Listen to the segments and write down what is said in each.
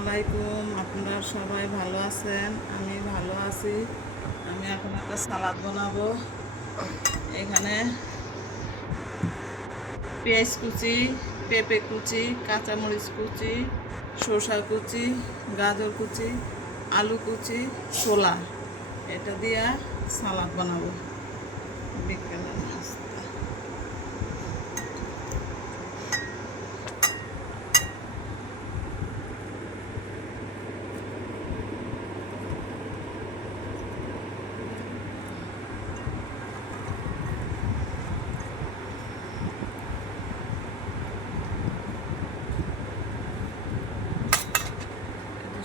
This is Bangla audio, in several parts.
আলাইকুম। আপনারা সবাই ভালো আছেন? আমি ভালো আছি। আমি এখন একটা সালাদ বানাবো। এখানে পেঁয়াজ কুচি, পেঁপে কুচি, কাঁচামরিচ কুচি, শসা কুচি, গাজর কুচি, আলু কুচি, ছোলা, এটা দিয়া সালাদ বানাবো। বিকেলের নাস্তা।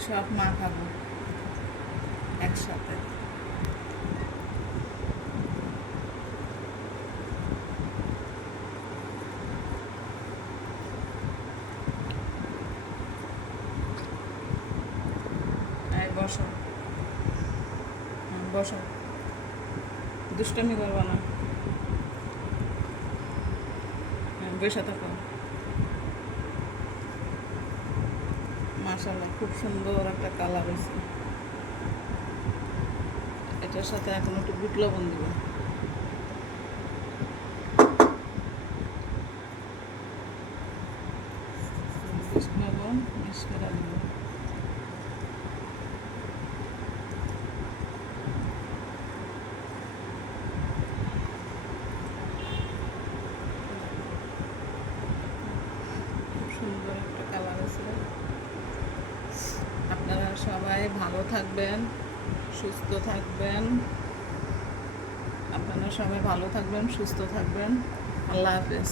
সব মাখাবো একসাথে। বসো বসো, দুষ্টামি করবা না। বসে থাকো। মাশাআল্লাহ, খুব সুন্দর একটা কালার হয়েছে। এটার সাথে এখন একটু বিট লবণ দিব। বিট লবণ মিক্স করে দিব। খুব সুন্দর একটা কালার হয়েছে। আপনারা সবাই ভালো থাকবেন, সুস্থ থাকবেন। আপনারা সবাই ভালো থাকবেন, সুস্থ থাকবেন। আল্লাহ হাফেজ।